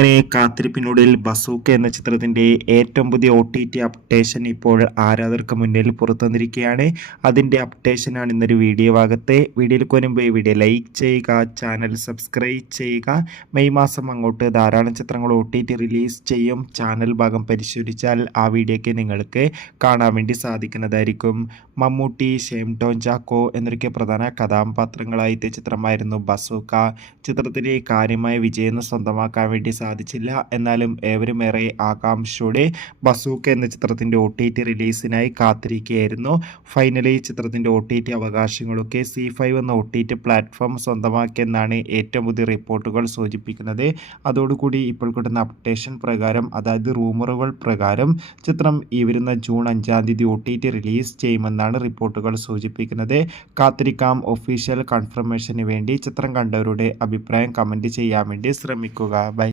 അങ്ങനെ കാത്തിരിപ്പിനൊടുവിൽ ബസൂക്ക എന്ന ചിത്രത്തിന്റെ ഏറ്റവും പുതിയ OTT അപ്ഡേഷൻ ഇപ്പോൾ ആരാധകർക്ക് മുന്നിൽ പുറത്തുവന്നിരിക്കുകയാണ്. അതിന്റെ അപ്ഡേഷനാണ് ഇന്നൊരു വീഡിയോ ഭാഗത്തെ. വീഡിയോയിലേക്ക് വരുമ്പോൾ ഈ വീഡിയോ ലൈക്ക് ചെയ്യുക, ചാനൽ സബ്സ്ക്രൈബ് ചെയ്യുക. മെയ് മാസം അങ്ങോട്ട് ധാരാളം ചിത്രങ്ങൾ OTT റിലീസ് ചെയ്യും. ചാനൽ ഭാഗം പരിശോധിച്ചാൽ ആ വീഡിയോയ്ക്ക് നിങ്ങൾക്ക് കാണാൻ വേണ്ടി സാധിക്കുന്നതായിരിക്കും. മമ്മൂട്ടി, ഷെയ്ൻ ടോം ചാക്കോ എന്നൊക്കെ പ്രധാന കഥാപാത്രങ്ങളായ ചിത്രമായിരുന്നു ബസൂക്ക. ചിത്രത്തിന് കാര്യമായ വിജയം സ്വന്തമാക്കാൻ വേണ്ടി സാധിച്ചില്ല. എന്നാലും ഏവരും ഏറെ ആകാംക്ഷയോടെ ബസൂക്ക എന്ന ചിത്രത്തിന്റെ OTT റിലീസിനായി കാത്തിരിക്കുകയായിരുന്നു. ഫൈനലി ചിത്രത്തിന്റെ OTT അവകാശങ്ങളൊക്കെ C5 എന്ന OTT പ്ലാറ്റ്ഫോം സ്വന്തമാക്കിയെന്നാണ് ഏറ്റവും പുതിയ റിപ്പോർട്ടുകൾ സൂചിപ്പിക്കുന്നത്. അതോടുകൂടി ഇപ്പോൾ കിട്ടുന്ന അപ്ഡേഷൻ പ്രകാരം, അതായത് റൂമറുകൾ പ്രകാരം, ചിത്രം ഈ വരുന്ന ജൂൺ 5-ാം തീയതി OTT റിലീസ് ചെയ്യുമെന്നാണ് റിപ്പോർട്ടുകൾ സൂചിപ്പിക്കുന്നത്. കാത്തിരിക്കാം. ഒഫീഷ്യൽ കൺഫർമേഷന് വേണ്ടി ചിത്രം കണ്ടവരുടെ അഭിപ്രായം കമന്റ് ചെയ്യാൻ വേണ്ടി ശ്രമിക്കുക. ബൈ.